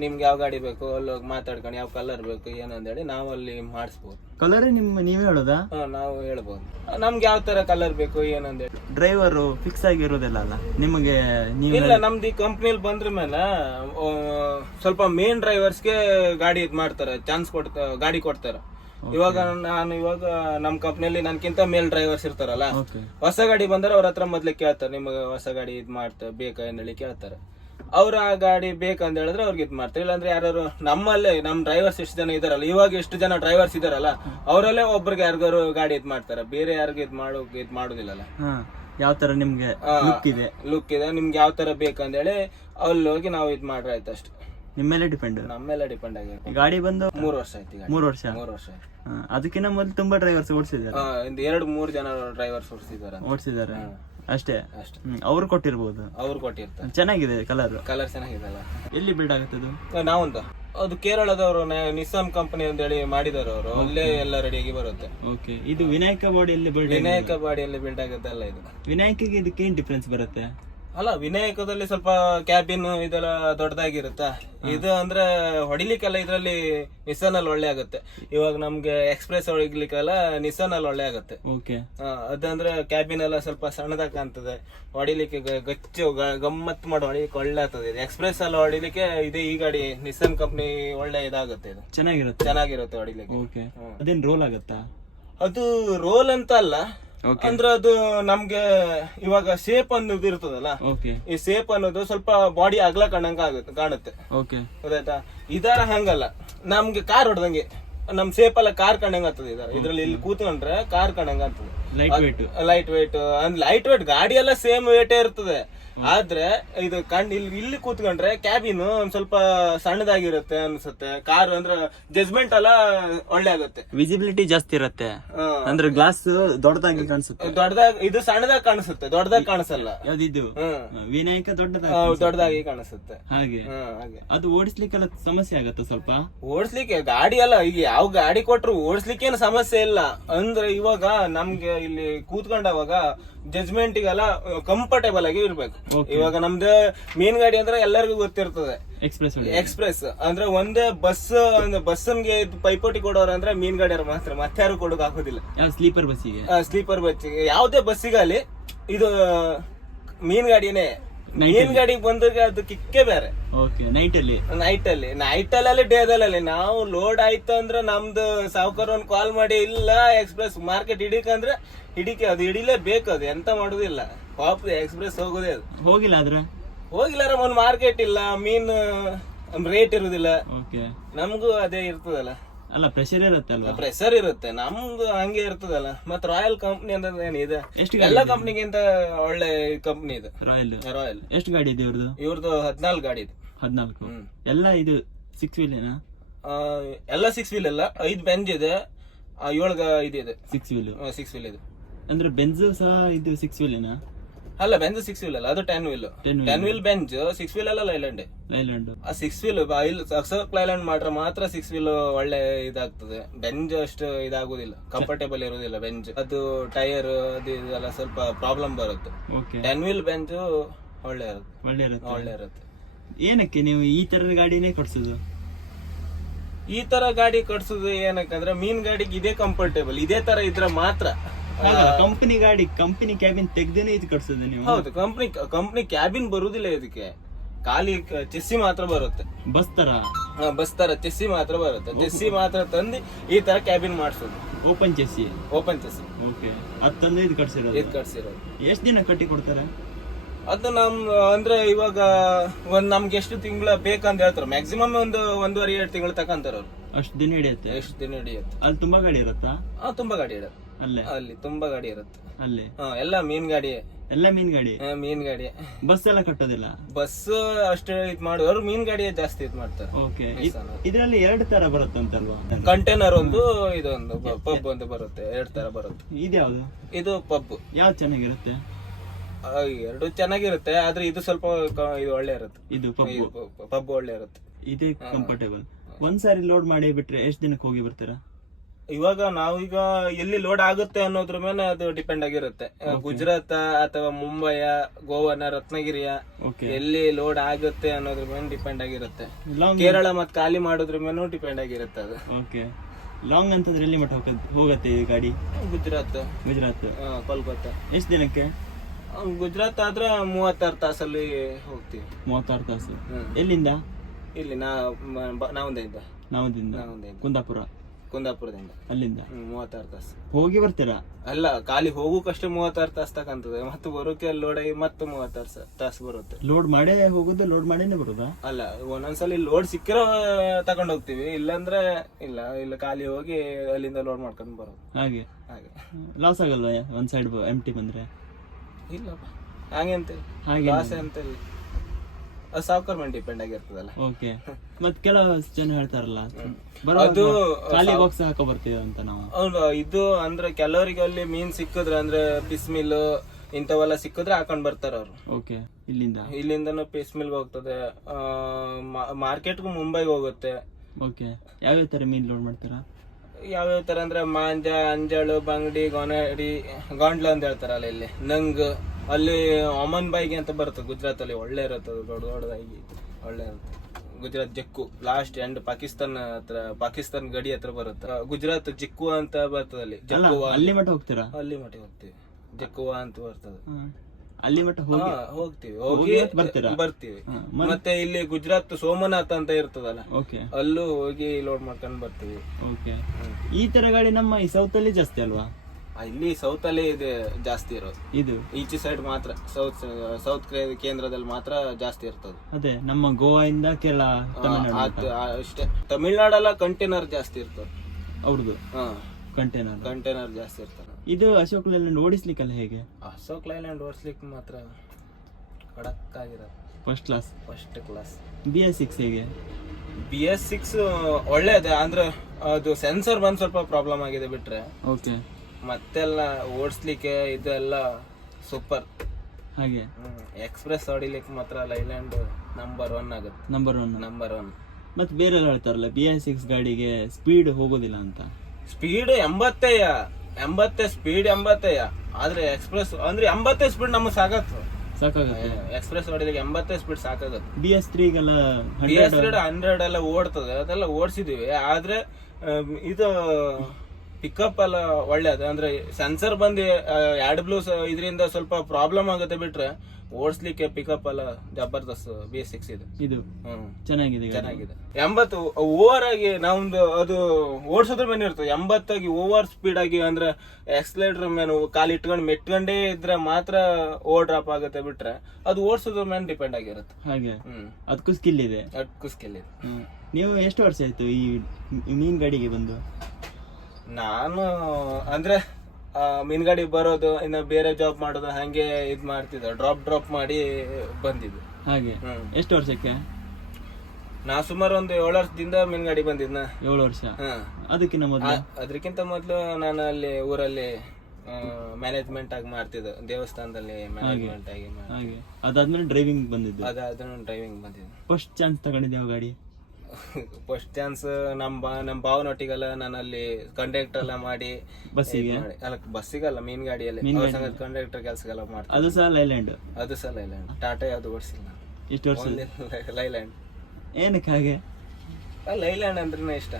Speaker 1: ನಿಮ್ಗೆ ಯಾವ ಗಾಡಿ ಬೇಕು ಅಲ್ಲಿ ಹೋಗಿ ಮಾತಾಡ್ಕೊಂಡು ಯಾವ ಕಲರ್ ಬೇಕು ಏನಂದೇಳಿ ನಾವು ಅಲ್ಲಿ ಮಾಡಿಸ್ಬೋದು.
Speaker 3: ಕಲರ್ ನಿಮ್ಮ ನೀವೇ ಹೇಳೋದಾ?
Speaker 1: ಹಾ ನಾವು ಹೇಳ್ಬೋದು. ನಮ್ಗೆ ಯಾವ ತರ ಕಲರ್ ಬೇಕು ಏನಂದೇಳಿ
Speaker 3: ಡ್ರೈವರ್ ಫಿಕ್ಸ್ ಆಗಿರೋದಿಲ್ಲ ಅಲ್ಲ? ನಿಮಗೆ ನೀವು
Speaker 1: ಇಲ್ಲ ನಮ್ದು ಈ ಕಂಪ್ನಿಲಿ ಬಂದ್ರ ಮೇಲೆ ಆ, ಸ್ವಲ್ಪ ಮೇನ್ ಡ್ರೈವರ್ಸ್ಗೆ ಗಾಡಿ ಇದ್ ಮಾಡ್ತಾರೆ ಚಾನ್ಸ್ ಕೊಡ್ತ ಗಾಡಿ ಕೊಡ್ತಾರ. ಇವಾಗ ನಾನು ಇವಾಗ ನಮ್ ಕಂಪ್ನಿಯಲ್ಲಿ ನನ್ಕಿಂತ ಮೇಲ್ ಡ್ರೈವರ್ಸ್ ಇರ್ತಾರಲ್ಲ
Speaker 3: ಓಕೆ
Speaker 1: ಹೊಸ ಗಾಡಿ ಬಂದ್ರೆ ಅವ್ರ ಹತ್ರ ಮೊದ್ಲೇ ಕೇಳ್ತಾರೆ ನಿಮಗೆ ಹೊಸ ಗಾಡಿ ಇದ್ ಮಾಡ್ತಾ ಬೇಕಾ ಹೇಳಿ ಕೇಳ್ತಾರೆ. ಅವ್ರ ಆ ಗಾಡಿ ಬೇಕಂತ ಹೇಳಿದ್ರೆ ಅವ್ರಿಗೆ ಇದು ಮಾಡ್ತಾರೆ. ಇಲ್ಲಾಂದ್ರೆ ಯಾರು ನಮ್ಮಲ್ಲೇ ನಮ್ ಡ್ರೈವರ್ಸ್ ಎಷ್ಟು ಜನ ಇದಾರಲ್ಲ ಇವಾಗ ಎಷ್ಟು ಜನ ಡ್ರೈವರ್ಸ್ ಇದಾರಲ್ಲ ಅವರಲ್ಲೇ ಒಬ್ರಿಗೆ ಯಾರಿಗಾರು ಗಾಡಿ ಇದ್ ಮಾಡ್ತಾರೆ. ಬೇರೆ ಯಾರಿಗೂ ಇದು ಮಾಡೋ ಇದ್ ಮಾಡೋದಿಲ್ಲಲ್ಲ.
Speaker 3: ಯಾವ ತರ ನಿಮ್ಗೆ ಲುಕ್ ಇದೆ?
Speaker 1: ಲುಕ್ ಇದೆ. ನಿಮ್ಗೆ ಯಾವ ತರ ಬೇಕಂದೇಳಿ ಅಲ್ಲಿ ಹೋಗಿ ನಾವು ಇದ್ ಮಾಡ್ರೆ ಆಯ್ತು ಅಷ್ಟೇ.
Speaker 3: ನಿಮ್ಮ ಮೇಲೆ ಡಿಪೆಂಡ್
Speaker 1: ನಮ್ಮ ಮೇಲೆ ಡಿಪೆಂಡ್ ಆಗಿದೆ
Speaker 3: ಗಾಡಿ ಬಂದು
Speaker 1: ಮೂರು ವರ್ಷ ಆಯ್ತು
Speaker 3: ಮೂರು ವರ್ಷ?
Speaker 1: ಮೂರು ವರ್ಷ
Speaker 3: ಅದಕ್ಕಿಂತ ಮೊದಲು ತುಂಬಾ ಡ್ರೈವರ್ಸ್ ಓಡಿಸಿದ್ದಾರೆ.
Speaker 1: ಎರಡು ಮೂರು ಜನ ಡ್ರೈವರ್ಸ್ ಓಡಿಸಿದ್ದಾರೆ
Speaker 3: ಓಡಿಸಿದ್ದಾರೆ. ಅಷ್ಟೇ.
Speaker 1: ಅಷ್ಟೇ.
Speaker 3: ಅವ್ರು ಕೊಟ್ಟಿರ್ಬೋದು.
Speaker 1: ಅವ್ರು ಕೊಟ್ಟಿರ್ತಾರೆ.
Speaker 3: ಚೆನ್ನಾಗಿದೆ ಕಲರ್
Speaker 1: ಕಲರ್ ಚೆನ್ನಾಗಿದಲ್ಲ
Speaker 3: ಎಲ್ಲಿ ಬಿಲ್ಡ್ ಆಗುತ್ತೆ ಅದು?
Speaker 1: ನಾವೊಂದು ಅದು ಕೇರಳದವರು ನಿಸ್ಸಾಮ್ ಕಂಪನಿ ಅಂತ ಹೇಳಿ ಮಾಡಿದಾರೆ ಅವರು. ಅಲ್ಲೇ ಎಲ್ಲ ರೆಡಿಯಾಗಿ ಬರುತ್ತೆ.
Speaker 3: ಓಕೆ ಇದು ವಿನಾಯಕ ಬಾಡಿಯಲ್ಲಿ ಬಿಲ್ಡ್
Speaker 1: ವಿನಾಯಕ ಬಾಡಿಯಲ್ಲಿ ಬಿಲ್ಡ್ ಆಗುತ್ತೆ ಅಲ್ಲ ಇದು.
Speaker 3: ವಿನಾಯಕಿಗೆ ಇದಕ್ಕೆ ಏನ್ ಡಿಫ್ರೆನ್ಸ್ ಬರುತ್ತೆ?
Speaker 1: ಅಲ್ಲ ವಿನಾಯಕದಲ್ಲಿ ಸ್ವಲ್ಪ ಕ್ಯಾಬಿನ್ ಇದೆಲ್ಲ ದೊಡ್ಡದಾಗಿರುತ್ತಾ. ಇದು ಅಂದ್ರೆ ಹೊಡಿಲಿಕ್ಕೆಲ್ಲ ಇದ್ರಲ್ಲಿ ನಿಸಾನ್ ಅಲ್ಲಿ ಒಳ್ಳೆ ಆಗುತ್ತೆ. ಇವಾಗ ನಮ್ಗೆ ಎಕ್ಸ್ಪ್ರೆಸ್ ಹೊಡಿಲಿಕ್ಕೆಲ್ಲ ನಿಸಾನ್ ಅಲ್ಲಿ ಒಳ್ಳೆ ಆಗುತ್ತೆ.
Speaker 3: ಓಕೆ
Speaker 1: ಅದಂದ್ರೆ ಕ್ಯಾಬಿನ್ ಎಲ್ಲ ಸ್ವಲ್ಪ ಸಣ್ಣದಾಗ ಕಾಣ್ತದೆ. ಹೊಡಿಲಿಕ್ಕೆ ಗಚ್ಚು ಗಮ್ಮತ್ ಮಾಡಿ ಹೊಡಿಲಿಕ್ಕೆ ಒಳ್ಳೆ ಆಗ್ತದೆ ಇದು ಎಕ್ಸ್ಪ್ರೆಸ್ ಅಲ್ಲಿ ಹೊಡಿಲಿಕ್ಕೆ ಇದೆ ಈ ಗಾಡಿ. ನಿಸಾನ್ ಕಂಪ್ನಿ ಒಳ್ಳೆ ಇದಾಗುತ್ತೆ ಇದು.
Speaker 3: ಚೆನ್ನಾಗಿರುತ್ತೆ?
Speaker 1: ಚೆನ್ನಾಗಿರುತ್ತೆ ಹೊಡಿಲಿಕ್ಕೆ.
Speaker 3: ಓಕೆ ಅದೇನ್ ರೋಲ್ ಆಗುತ್ತಾ?
Speaker 1: ಅದು ರೋಲ್ ಅಂತ ಅಲ್ಲ. ಅಂದ್ರೆ ಅದು ನಮ್ಗೆ ಇವಾಗ ಸೇಪ್ ಅನ್ನೋದು ಇರ್ತದಲ್ಲ ಈ ಸೇಪ್ ಅನ್ನೋದು ಸ್ವಲ್ಪ ಬಾಡಿ ಅಗಲ ಕಂಡಂಗ ಆಗುತ್ತೆ ಕಾಣುತ್ತೆ. ಗೊತ್ತಾಯ್ತಾ? ಇದರ ಹಂಗಲ್ಲ. ನಮ್ಗೆ ಕಾರ್ ಹೊಡೆದಂಗೆ ನಮ್ ಸೇಪ್ ಅಲ್ಲ ಕಾರ್ ಕಂಡಂಗ ಆಗ್ತದೆ ಇದ್ರ. ಇದ್ರಲ್ಲಿ ಇಲ್ಲಿ ಕೂತ್ಕೊಂಡ್ರೆ ಕಾರ್ ಕಂಡಂಗ ಆಗ್ತದೆ.
Speaker 3: Light weight
Speaker 1: light weight light weight ಗಾಡಿ ಎಲ್ಲ ಸೇಮ್ ವೇಟೇ ಇರ್ತದೆ. ಆದ್ರೆ ಇದು ಕಂಡ್ ಇಲ್ಲಿ ಇಲ್ಲಿ ಕೂತ್ಕೊಂಡ್ರೆ ಕ್ಯಾಬಿನ್ ಒಂದ್ ಸ್ವಲ್ಪ ಸಣ್ಣದಾಗಿರುತ್ತೆ ಅನ್ಸುತ್ತೆ. ಕಾರ್ ಅಂದ್ರೆ ಜಜ್ಮೆಂಟ್ ಎಲ್ಲ ಒಳ್ಳೆ ಆಗುತ್ತೆ.
Speaker 3: ವಿಸಿಬಿಲಿಟಿ ಜಾಸ್ತಿ ಇರುತ್ತೆ. ಅಂದ್ರೆ ಗ್ಲಾಸ್ ದೊಡ್ಡದಾಗಿ ಕಾಣಿಸುತ್ತೆ.
Speaker 1: ದೊಡ್ಡದಾಗ ಇದು ಸಣ್ಣದಾಗಿ ಕಾಣಿಸುತ್ತೆ. ದೊಡ್ಡದಾಗಿ ಕಾಣಿಸಲ್ಲ.
Speaker 3: ಯಾವ್ದಿದ್ದು ವಿನಾಯಕ ದೊಡ್ಡದಾಗಿ
Speaker 1: ದೊಡ್ಡದಾಗಿ ಕಾಣಿಸುತ್ತೆ.
Speaker 3: ಹಾಗೆ. ಅದು ಓಡಿಸ್ಲಿಕ್ಕೆಲ್ಲ ಸಮಸ್ಯೆ ಆಗತ್ತೆ ಸ್ವಲ್ಪ?
Speaker 1: ಓಡಿಸ್ಲಿಕ್ಕೆ ಗಾಡಿ ಅಲ್ಲ ಈಗ ಯಾವ ಗಾಡಿ ಕೊಟ್ರು ಓಡಿಸ್ಲಿಕ್ಕೆ ಏನು ಸಮಸ್ಯೆ ಇಲ್ಲ. ಅಂದ್ರೆ ಇವಾಗ ನಮ್ಗೆ ಇಲ್ಲಿ ಕೂತ್ಕೊಂಡವಾಗ ಜಜ್ಮೆಂಟ್ ಗೆಲ್ಲ ಕಂಫರ್ಟೇಬಲ್ ಆಗಿ ಇರ್ಬೇಕು. ಇವಾಗ ನಮ್ದು ಮೀನ್ ಗಾಡಿ ಅಂದ್ರೆ ಎಲ್ಲರಿಗೂ ಗೊತ್ತಿರ್ತದೆ.
Speaker 3: ಎಕ್ಸ್ಪ್ರೆಸ್
Speaker 1: ಎಕ್ಸ್ಪ್ರೆಸ್ ಅಂದ್ರೆ ಒಂದೇ ಬಸ್ ಬಸ್ಸನ್ಗೆ ಪೈಪೋಟಿ ಕೊಡೋರು ಅಂದ್ರೆ ಮೀನ್ ಗಾಡಿಯವ್ರು ಮಾತ್ರ. ಮತ್ತಾರು ಕೊಡೋಕ್ ಆಗೋದಿಲ್ಲ.
Speaker 3: ಸ್ಲೀಪರ್ ಬಸ್ಸಿಗೆ
Speaker 1: ಸ್ಲೀಪರ್ ಬಸ್ಸಿಗೆ ಯಾವುದೇ ಅಲ್ಲಿ ಇದು ಮೀನ್ ಗಾಡಿನೇ. ಮೀನ್ ಗಾಡಿಗೆ ಬಂದಾಗ ಅದು ಕಿಕ್ಕೇ ಬೇರೆ.
Speaker 3: ನೈಟ್ ಅಲ್ಲಿ.
Speaker 1: ನೈಟ್ ಅಲ್ಲಿ. ನೈಟ್ ಅಲ್ಲಿ ಡೇದಲ್ಲಿ ನಾವು ಲೋಡ್ ಆಯ್ತು ಅಂದ್ರೆ ನಮ್ದು ಸಾವುಕಾರ ಒಂದ್ ಕಾಲ್ ಮಾಡಿ ಇಲ್ಲ ಎಕ್ಸ್ಪ್ರೆಸ್ ಮಾರ್ಕೆಟ್ ಹಿಡಿಕಂದ್ರೆ ಹಿಡಿಕೆ ಅದು ಹಿಡಿಲೇ ಬೇಕು ಅದು ಎಂತ ಮಾಡುದಿಲ್ಲ. ಪಾಪ ಎಕ್ಸ್ಪ್ರೆಸ್ ಹೋಗೋದೇ ಅದು.
Speaker 3: ಹೋಗಿಲ್ಲ ಆದ್ರೆ?
Speaker 1: ಹೋಗಿಲ್ಲಾರ ಒಂದು ಮಾರ್ಕೆಟ್ ಇಲ್ಲ ಮೀನ್ ರೇಟ್ ಇರುದಿಲ್ಲ.
Speaker 3: ಓಕೆ
Speaker 1: ನಮ್ಗೂ ಅದೇ ಇರ್ತದಲ್ಲ.
Speaker 3: ಅಲ್ಲ ಪ್ರೆಷರ್ ಇರುತ್ತೆ ಅಲ್ವಾ?
Speaker 1: ಪ್ರೆಷರ್ ಇರುತ್ತೆ ನಮ್ದು ಹಂಗೆ ಇರ್ತದಲ್ಲ. ಮತ್ತೆ ರಾಯಲ್ ಕಂಪ್ನಿ ಅಂತ ಏನಿದೆ
Speaker 3: ಎಷ್ಟು
Speaker 1: ಎಲ್ಲ ಕಂಪ್ನಿಗಿಂತ ಒಳ್ಳೆ ಕಂಪ್ನಿ ಇದೆ.
Speaker 3: ರಾಯಲ್
Speaker 1: ರಾಯಲ್
Speaker 3: ಎಷ್ಟು ಗಾಡಿ ಇದೆ ಇವ್ರದ್ದು
Speaker 1: ಇವ್ರದ್ದು ಹದಿನಾಲ್ಕು ಗಾಡಿ ಇದೆ.
Speaker 3: ಹದಿನಾಲ್ಕು. ಎಲ್ಲ ಇದು ಸಿಕ್ಸ್ ವೀಲೇನಾ
Speaker 1: ಆ, ಎಲ್ಲ ಸಿಕ್ಸ್ ವೀಲ್ ಅಲ್ಲ. ಐದು ಬೆಂಜ್ ಇದೆ. ಏಳು ಇದು ಇದೆ
Speaker 3: ಸಿಕ್ಸ್ ವೀಲ್
Speaker 1: ಸಿಕ್ಸ್ ವೀಲ್ ಇದೆ.
Speaker 3: ಅಂದ್ರೆ ಬೆಂಜ್ ಸಹ ಇದು ಸಿಕ್ಸ್ ವೀಲೇನಾ
Speaker 1: ಅಲ್ಲ ಬೆಂಜ್ ಸಿಕ್ಸ್ ವೀಲ್ ಅಲ್ಲ ಅದು ten wheel
Speaker 3: ten
Speaker 1: ten wheel bench six wheel ಅಲ್ಲ ಲೈಲ್ಯಾಂಡ್
Speaker 3: ಲೈಲ್ಯಾಂಡ್
Speaker 1: ಆ ಸಿಕ್ಸ್ ವೀಲ್ ಇಲ್ಲಿ ಅಕ್ಸಕ್ ಲೈಲ್ಯಾಂಡ್ ಮಾಡ್ರೆ ಮಾತ್ರ ಸಿಕ್ಸ್ ವೀಲ್ ಒಳ್ಳೆ ಇದಾಗ್ತದೆ. ಬೆಂಜ್ ಅಷ್ಟು ಇದಾಗುದಿಲ್ಲ ಕಂಫರ್ಟೇಬಲ್ ಇರುದಿಲ್ಲ ಬೆಂಜ್ ಅದು ಟೈರ್ ಅದು ಇದೆಲ್ಲ ಸ್ವಲ್ಪ ಪ್ರಾಬ್ಲಮ್ ಬರುತ್ತೆ.
Speaker 3: ಓಕೆ
Speaker 1: ಟೆನ್ ವೀಲ್ ಬೆಂಚ್ ಒಳ್ಳೆ ಇರುತ್ತೆ.
Speaker 3: ಒಳ್ಳೆ ಇರುತ್ತೆ.
Speaker 1: ಒಳ್ಳೆ ಇರುತ್ತೆ.
Speaker 3: ಏನಕ್ಕೆ ನೀವು ಈ ತರದ ಗಾಡಿನೇ ಕೊಡ್ಸೋದು?
Speaker 1: ಈ ತರ ಗಾಡಿ ಕಟ್ಸುದು ಏನಕ್ಕಂದ್ರೆ ಮೀನ್ ಗಾಡಿಗೆ ಇದೇ ಕಂಫರ್ಟೇಬಲ್ ಇದೇ ತರ ಇದ್ರೆ ಮಾತ್ರ.
Speaker 3: ಕಂಪನಿ ಗಾಡಿ ಕಂಪನಿ ಕ್ಯಾಬಿನ್ ತೆಗ್ದೇನೆ ಇದು ಕಟ್ಸೋದು ನೀವು?
Speaker 1: ಹೌದು ಕಂಪನಿ ಕಂಪನಿ ಕ್ಯಾಬಿನ್ ಬರುದಿಲ್ಲ ಇದಕ್ಕೆ. ಖಾಲಿ ಚೆಸ್ಸಿ ಮಾತ್ರ ಬರುತ್ತೆ.
Speaker 3: ಬಸ್ ತರ?
Speaker 1: ಬಸ್ ತರ ಚೆಸ್ಸಿ ಮಾತ್ರ ಬರುತ್ತೆ. ಚೆಸ್ಸಿ ಮಾತ್ರ ತಂದು ಈ ತರ ಕ್ಯಾಬಿನ್ ಮಾಡಿಸೋದು.
Speaker 3: Open chassis
Speaker 1: open chassis
Speaker 3: okay. ಅದು ತಂದು ಇದು ಕಟ್ಸಿರೋದು?
Speaker 1: ಇದು ಕಟ್ಸಿರೋದು.
Speaker 3: ಎಷ್ಟು ದಿನ ಕಟ್ಟಿ ಕೊಡ್ತಾರೆ?
Speaker 1: ಅದು ನಮ್ ಅಂದ್ರೆ ಇವಾಗ ಒಂದ್ ನಮ್ಗೆ ಎಷ್ಟು ತಿಂಗಳ ಬೇಕಂತ ಹೇಳ್ತಾರೆ. ಮ್ಯಾಕ್ಸಿಮಮ್ ಒಂದು ಒಂದೂವರೆ ಎರಡು ತಿಂಗಳು ತಕಂತಾರ ಅವ್ರು
Speaker 3: ಅಷ್ಟು ದಿನ ಹಿಡಿಯುತ್ತೆ?
Speaker 1: ಎಷ್ಟು ದಿನ ಹಿಡಿಯುತ್ತೆ?
Speaker 3: ಅಲ್ಲಿ ತುಂಬಾ ಗಾಡಿ ಇರುತ್ತಾ?
Speaker 1: ತುಂಬಾ ಗಾಡಿ ಇರುತ್ತೆ.
Speaker 3: ಅಲ್ಲೇ?
Speaker 1: ಅಲ್ಲಿ ತುಂಬಾ ಗಾಡಿ ಇರುತ್ತೆ.
Speaker 3: ಅಲ್ಲೇ?
Speaker 1: ಹಾ ಎಲ್ಲ ಮೀನ್ ಗಾಡಿ.
Speaker 3: ಎಲ್ಲ ಮೀನ್ ಗಾಡಿ?
Speaker 1: ಮೀನ್ ಗಾಡಿ.
Speaker 3: ಬಸ್ ಎಲ್ಲ ಕಟ್ಟೋದಿಲ್ಲ?
Speaker 1: ಬಸ್ ಅಷ್ಟೇ ಇದ್ ಮಾಡಿ ಅವ್ರು ಮೀನ್ ಗಾಡಿಯೇ ಜಾಸ್ತಿ ಇದ್ ಮಾಡ್ತಾರೆ.
Speaker 3: ಓಕೆ ಇದರಲ್ಲಿ ಎರಡು ತರ ಬರುತ್ತಂತಲ್ವಾ
Speaker 1: ಕಂಟೈನರ್ ಒಂದು ಇದೊಂದು ಪಬ್ ಒಂದು ಬರುತ್ತೆ. ಎರಡ್ ತರ ಬರುತ್ತೆ.
Speaker 3: ಇದ್ಯಾವುದು
Speaker 1: ಇದು ಪಬ್
Speaker 3: ಯಾವ್ದು ಚೆನ್ನಾಗಿರುತ್ತೆ?
Speaker 1: ಎರಡು ಚೆನ್ನಾಗಿರುತ್ತೆ ಆದ್ರೆ ಇದು ಸ್ವಲ್ಪ ಕ- ಇದು ಒಳ್ಳೆ ಇರುತ್ತೆ.
Speaker 3: ಇದು ಪಬ್ಬು
Speaker 1: ಪಬ್ ಒಳ್ಳೆ ಇರುತ್ತೆ.
Speaker 3: ಇದೇ ಕಂಫರ್ಟೇಬಲ್ ಒಂದ್ಸಾರಿ ಲೋಡ್ ಮಾಡಿ ಬಿಟ್ರೆ ಎಷ್ಟು ದಿನಕ್ಕೆ ಹೋಗಿ ಬರ್ತೀರಾ?
Speaker 1: ಇವಾಗ ನಾವೀಗ ಎಲ್ಲಿ ಲೋಡ್ ಆಗುತ್ತೆ ಅನ್ನೋದ್ರ ಮೇಲೆ ಅದು ಡಿಪೆಂಡ್ ಆಗಿರುತ್ತೆ. ಗುಜರಾತ್ ಅಥವಾ ಮುಂಬೈಯ ಗೋವಾನ ರತ್ನಗಿರಿಯ ಎಲ್ಲಿ ಲೋಡ್ ಆಗುತ್ತೆ ಅನ್ನೋದ್ರ ಮೇಲೆ ಡಿಪೆಂಡ್ ಆಗಿರುತ್ತೆ.
Speaker 3: ಲಾಂಗ್
Speaker 1: ಕೇರಳ ಮತ್ ಖಾಲಿ ಮಾಡೋದ್ರ ಮೇಲೂ ಡಿಪೆಂಡ್ ಆಗಿರುತ್ತೆ ಅದು.
Speaker 3: ಓಕೆ ಲಾಂಗ್ ಅಂತಂದ್ರೆ ಎಲ್ಲಿ ಮಟ್ಟ ಹೋಗುತ್ತೆ ಈ ಗಾಡಿ?
Speaker 1: ಗುಜರಾತ್.
Speaker 3: ಗುಜರಾತ್.
Speaker 1: ಕೋಲ್ಕತ್ತಾ.
Speaker 3: ಎಷ್ಟು ದಿನಕ್ಕೆ?
Speaker 1: ಗುಜರಾತ್ ಆದ್ರೆ ಮೂವತ್ತಾರು ತಾಸಲ್ಲಿ ಹೋಗ್ತೀವಿ.
Speaker 3: ಮೂವತ್ತಾರು ತಾಸು. ಎಲ್ಲಿಂದ?
Speaker 1: ಇಲ್ಲಿ ನಾ ನಾವೊಂದೇ ಇದ್ದ ನಾವೊಂದಿಂದ
Speaker 3: ನಾವದಿಂದ
Speaker 1: ನಾವೊಂದಿಂದ
Speaker 3: ಕುಂದಾಪುರ.
Speaker 1: ಕುಂದಾಪುರದಿಂದ.
Speaker 3: ಅಲ್ಲಿಂದ?
Speaker 1: ಮೂವತ್ತಾರು ತಾಸು.
Speaker 3: ಹೋಗಿ ಬರ್ತೀರಾ?
Speaker 1: ಅಲ್ಲ ಖಾಲಿ ಹೋಗೋಕಷ್ಟೇ ಮೂವತ್ತಾರು ತಾಸು ತಕಂತದೆ ಮತ್ತೆ ಬರೋಕೆ ಲೋಡ್ ಆಗಿ ಮತ್ತೆ ಮೂವತ್ತಾರು ತಾಸು ಬರುತ್ತೆ.
Speaker 3: ಲೋಡ್ ಮಾಡೇ ಹೋಗುದು ಲೋಡ್ ಮಾಡೇನೆ ಬರುದಾ?
Speaker 1: ಅಲ್ಲ ಒಂದೊಂದ್ಸಲಿ ಲೋಡ್ ಸಿಕ್ಕಿರೋ ತಗೊಂಡ್ ಹೋಗ್ತೀವಿ. ಇಲ್ಲಾಂದ್ರೆ ಇಲ್ಲ ಇಲ್ಲ ಖಾಲಿ ಹೋಗಿ ಅಲ್ಲಿಂದ ಲೋಡ್ ಮಾಡ್ಕೊಂಡು ಬರೋದು.
Speaker 3: ಹಾಗೆ?
Speaker 1: ಹಾಗೆ.
Speaker 3: ಲಾಸ್ ಆಗಲ್ವಾ ಒಂದ್ ಸೈಡ್ ಎಂಟಿ ಬಂದ್ರೆ?
Speaker 1: ಇಲ್ಲಪ್ಪ. ಹಾಗೆ ಅಂತ
Speaker 3: ಹಾಗೆ
Speaker 1: ಲಾಸ್ ಅಂತ ಇಲ್ಲ ಅದು ಸಾವುಕಾರ ಮೇಲೆ ಡಿಪೆಂಡ್ ಆಗಿರ್ತದಲ್ಲ.
Speaker 3: ಓಕೆ ಮತ್ ಕೆಲವು ಜನ ಹೇಳ್ತಾರಲ್ಲ
Speaker 1: ಅದು
Speaker 3: ಖಾಲಿ ಬಾಕ್ಸ್ ಹಾಕೋ ಬರ್ತೀವಿ ಅಂತ ನಾವು.
Speaker 1: ಹೌದು ಇದು ಅಂದ್ರೆ ಕೆಲವರಿಗೆ ಅಲ್ಲಿ ಮೀನ್ ಸಿಕ್ಕಿದ್ರೆ ಅಂದ್ರೆ ಪಿಸ್ಮಿಲ್ ಇಂಥವೆಲ್ಲ ಸಿಕ್ಕಿದ್ರೆ ಹಾಕೊಂಡ್ ಬರ್ತಾರ ಅವ್ರು.
Speaker 3: ಓಕೆ ಇಲ್ಲಿಂದ?
Speaker 1: ಇಲ್ಲಿಂದನೂ ಪಿಸ್ಮಿಲ್ ಹೋಗ್ತದೆ. ಮಾರ್ಕೆಟ್ಗೂ ಮುಂಬೈಗೆ ಹೋಗುತ್ತೆ.
Speaker 3: ಓಕೆ ಯಾವ್ಯಾವ ತರ ಮೀನ್ ಲೋಡ್ ಮಾಡ್ತಾರಾ?
Speaker 1: ಯಾವ್ಯಾವ ತರ ಅಂದ್ರೆ ಮಾಂಜ ಅಂಜಳು ಬಂಗಡಿ ಗೊನಡಿ ಗಾಂಡ್ಲ ಅಂತ ಹೇಳ್ತಾರಲ್ಲ ಇಲ್ಲಿ. ನಂಗ್. ಅಲ್ಲಿ ಅಮನ್ ಬೈಗೆ ಅಂತ ಬರುತ್ತೆ ಗುಜರಾತ್ ಅಲ್ಲಿ ಒಳ್ಳೆ ಇರುತ್ತೆ ಅದು ದೊಡ್ಡ ದೊಡ್ಡದಾಗಿ ಒಳ್ಳೆ ಇರುತ್ತೆ. ಗುಜರಾತ್ ಜಕ್ಕು ಲಾಸ್ಟ್ ಎಂಡ್ ಪಾಕಿಸ್ತಾನ ಹತ್ರ ಪಾಕಿಸ್ತಾನ ಗಡಿ ಹತ್ರ ಬರುತ್ತೆ. ಗುಜರಾತ್ ಜಿಕ್ಕು ಅಂತ ಬರ್ತದೆ ಅಲ್ಲಿ.
Speaker 3: ಅಲ್ಲ
Speaker 1: ಜಕ್ಕುವ
Speaker 3: ಅಲ್ಲಿ ಮಟ್ಟ ಹೋಗ್ತೀರಾ?
Speaker 1: ಅಲ್ಲಿ ಮಟ್ಟ ಹೋಗ್ತೀವಿ. ಜಕ್ಕುವ ಅಂತ ಬರ್ತದೆ.
Speaker 3: ಅಲ್ಲಿ ಮಟ್ಟ ಹೋಗಿ.
Speaker 1: ಹೋಗ್ತೀವಿ.
Speaker 3: ಹೋಗಿ?
Speaker 1: ಬರ್ತೀವಿ. ಮತ್ತೆ ಇಲ್ಲಿ ಗುಜರಾತ್ ಸೋಮನಾಥ್ ಅಂತ ಇರ್ತದಲ್ಲ ಅಲ್ಲೂ ಹೋಗಿ ಲೋಡ್ ಮಾಡ್ಕೊಂಡು ಬರ್ತೀವಿ.
Speaker 3: ಈ ತರ ಗಾಡಿ ನಮ್ಮ ಈ ಸೌತ್ ಅಲ್ಲಿ ಜಾಸ್ತಿ ಅಲ್ವಾ?
Speaker 1: ಇಲ್ಲಿ ಸೌತ್ ಅಲ್ಲಿ ಇದೆ ಜಾಸ್ತಿ ಇರೋದು.
Speaker 3: ಇದು?
Speaker 1: ಈಚೆ ಸೈಡ್ ಮಾತ್ರ ಸೌತ್ ಸೌತ್ ಕೇಂದ್ರದಲ್ಲಿ ಮಾತ್ರ ಜಾಸ್ತಿ ಇರ್ತದೆ.
Speaker 3: ಅದೇ ನಮ್ಮ ಗೋವಾ ಇಂದ ಕೇರಳ
Speaker 1: ಅಷ್ಟೇ. ತಮಿಳ್ನಾಡೆಲ್ಲ ಕಂಟೈನರ್ ಜಾಸ್ತಿ ಇರ್ತದೆ.
Speaker 3: ಅವ್ರದ್ದು ಕಂಟೈನರ್
Speaker 1: ಕಂಟೈನರ್ ಜಾಸ್ತಿ ಇರ್ತಾರೆ
Speaker 3: ಇದು ಅಶೋಕ್ ಲೈಲ್ಯಾಂಡ್ ಓಡಿಸ್ಲಿಕ್ಕಲ್ಲ ಹೇಗೆ?
Speaker 1: ಅಶೋಕ್ ಲೈಲ್ಯಾಂಡ್ ಓಡಿಸ್ಲಿಕ್ಕೆ ಮಾತ್ರ ಖಡಕ್ ಆಗಿರೋದು
Speaker 3: first class
Speaker 1: first class
Speaker 3: B S six ಹೇಗೆ?
Speaker 1: ಬಿ ಎಸ್ ಸಿಕ್ಸ್ ಒಳ್ಳೇದೆ ಅಂದ್ರೆ ಅದು ಸೆನ್ಸರ್ ಬಂದು ಸ್ವಲ್ಪ ಪ್ರಾಬ್ಲಮ್ ಆಗಿದೆ ಬಿಟ್ರೆ.
Speaker 3: ಓಕೆ
Speaker 1: ಮತ್ತೆಲ್ಲ ಓಡಿಸ್ಲಿಕ್ಕೆ ಇದೆಲ್ಲ ಸೂಪರ್.
Speaker 3: ಹಾಗೆ.
Speaker 1: ಎಕ್ಸ್ಪ್ರೆಸ್ ಹೊಡಿಲಿಕ್ಕೆ ಮಾತ್ರ ಲೈಲ್ಯಾಂಡ್ ನಂಬರ್ ಒನ್ ಆಗುತ್ತೆ.
Speaker 3: ನಂಬರ್ ಒನ್
Speaker 1: ನಂಬರ್ ಒನ್
Speaker 3: ಮತ್ತೆ ಬೇರೆ ಹೇಳ್ತಾರಲ್ಲ ಬಿ ಐ ಸಿಕ್ಸ್ ಗಾಡಿಗೆ ಸ್ಪೀಡ್ ಹೋಗೋದಿಲ್ಲ ಅಂತ.
Speaker 1: ಸ್ಪೀಡ್ ಎಂಬತ್ತೇಯ? ಎಂಬತ್ತೇ ಸ್ಪೀಡ್ ಎಂಬತ್ತೇಯ? ಆದ್ರೆ ಎಕ್ಸ್ಪ್ರೆಸ್ ಅಂದ್ರೆ ಎಂಬತ್ತೇ ಸ್ಪೀಡ್ ನಮಗೆ ಸಾಕತ್ತು
Speaker 3: ಸಾಕಾಗುತ್ತೆ.
Speaker 1: ಎಕ್ಸ್ಪ್ರೆಸ್ ಹೊಡಿಲಿಕ್ಕೆ ಎಂಬತ್ತೇ ಸ್ಪೀಡ್ ಸಾಕಾಗುತ್ತೆ.
Speaker 3: ಬಿ ಎಸ್ ತ್ರೀಗೆಲ್ಲ
Speaker 1: ಬಿ ಎಸ್ ಹಂಡ್ರೆಡ್ ಎಲ್ಲ ಓಡ್ತದೆ ಅದೆಲ್ಲ ಓಡಿಸಿದೀವಿ. ಆದ್ರೆ ಇದು ಪಿಕಪ್ ಎಲ್ಲ ಒಳ್ಳೇದು. ಅಂದ್ರೆ ಸೆನ್ಸರ್ ಬಂದು ಎರಡು ಬ್ಲೂ ಇದರಿಂದ ಸ್ವಲ್ಪ ಪ್ರಾಬ್ಲಮ್ ಆಗುತ್ತೆ ಬಿಟ್ರೆ ಓಡಿಸ್ಲಿಕ್ಕೆ ಪಿಕಪ್ ಎಲ್ಲ ಜಬರ್ದಸ್ತ್ ಬಿ ಸಿಕ್ಸ್ ಇದೆ
Speaker 3: ಇದು ಚೆನ್ನಾಗಿದೆ
Speaker 1: ಚೆನ್ನಾಗಿದೆ. ಎಂಬತ್ತು ಓವರ್ ಆಗಿ ನಮ್ದು ಅದು ಓಡಿಸೋದ್ರ ಮೇಲೆ ಇರ್ತದೆ ಎಂಬತ್ತಾಗಿ ಓವರ್ ಸ್ಪೀಡ್ ಆಗಿ ಅಂದ್ರೆ ಎಕ್ಸ್ಲೇಟರ್ ಮೇಲೆ ಕಾಲು ಇಟ್ಕೊಂಡು ಮೆಟ್ಕೊಂಡೇ ಇದ್ರೆ ಮಾತ್ರ ಓವರ್ ಡ್ರಾಪ್ ಆಗುತ್ತೆ ಬಿಟ್ರೆ ಅದು ಓಡಿಸೋದ್ರ ಮೇಲೆ ಡಿಪೆಂಡ್ ಆಗಿರುತ್ತೆ.
Speaker 3: ಹಾಗೆ. ಅದಕ್ಕೂ ಸ್ಕಿಲ್ ಇದೆ.
Speaker 1: ಅದಕ್ಕೂ ಸ್ಕಿಲ್ ಇದೆ.
Speaker 3: ನೀವು ಎಷ್ಟು ವರ್ಷ ಆಯ್ತು ಈ ಮೀನ್ ಗಾಡಿಗೆ ಬಂದು?
Speaker 1: ನಾನು ಅಂದ್ರೆ ಆ, ಮೀನ್ಗಾಡಿ ಬರೋದು ಇನ್ನ ಬೇರೆ ಜಾಬ್ ಮಾಡೋದು ಹಂಗೆ ಇದ್ ಮಾಡ್ತಿದ್ದೆ. ಡ್ರಾಪ್ ಡ್ರಾಪ್ ಮಾಡಿ ಬಂದಿದ್ದು.
Speaker 3: ಹಾಗೆ. ಎಷ್ಟು ವರ್ಷಕ್ಕೆ?
Speaker 1: ನಾ ಸುಮಾರು ಒಂದು ಏಳು ವರ್ಷದಿಂದ ಮೀನ್ಗಾಡಿ ಬಂದಿದ್ನ.
Speaker 3: ಏಳು ವರ್ಷ? ಅದಕ್ಕಿಂತ ಮೊದಲು?
Speaker 1: ಅದಕ್ಕಿಂತ ಮೊದಲು ನಾನು ಅಲ್ಲಿ ಊರಲ್ಲಿ ಮ್ಯಾನೇಜ್ಮೆಂಟ್ ಆಗಿ ಮಾಡ್ತಿದ್ದೆ. ದೇವಸ್ಥಾನದಲ್ಲಿ ಮ್ಯಾನೇಜ್ಮೆಂಟ್ ಆಗಿ
Speaker 3: ಹಾಗೆ. ಅದಾದ್ಮೇಲೆ ಡ್ರೈವಿಂಗ್ ಬಂದಿದ್ದು?
Speaker 1: ಅದಾದ್ಮೇಲೆ ಡ್ರೈವಿಂಗ್ ಬಂದಿದ್ದು.
Speaker 3: ಫಸ್ಟ್ ಚಾನ್ಸ್ ತಗೊಂಡಿದ್ದೆ ಗಾಡಿ?
Speaker 1: ಫಸ್ಟ್ ಚಾನ್ಸ್ ನಮ್ಮ ಬಾ ನಮ್ಮ ಭಾವನೊಟ್ಟಿಗೆಲ್ಲ ನಾನು ಅಲ್ಲಿ ಕಂಡಕ್ಟರ್ ಎಲ್ಲ ಮಾಡಿ
Speaker 3: ಬಸ್ಸಿಗೆ?
Speaker 1: ಮಾಡಿ- ಅಲ್ಲ ಬಸ್ಸಿಗಲ್ಲ ಮೀನ್ ಗಾಡಿಯಲ್ಲಿ. ಕಂಡಕ್ಟರ್ ಕೆಲಸಗೆಲ್ಲ ಮಾಡ್ತಾರೆ.
Speaker 3: ಅದು ಸಹ ಲೈಲ್ಯಾಂಡ್
Speaker 1: ಅದು ಸಹ ಲೈಲ್ಯಾಂಡ್ ಟಾಟಾ ಯಾವ್ದು ಓಡಿಸಿಲ್ಲ.
Speaker 3: ವರ್ಷ
Speaker 1: ಲೈಲ್ಯಾಂಡ್
Speaker 3: ಏನಕ್ಕೆ ಹಾಗೆ?
Speaker 1: ಲೈಲ್ಯಾಂಡ್ ಅಂದ್ರೆ ಇಷ್ಟ.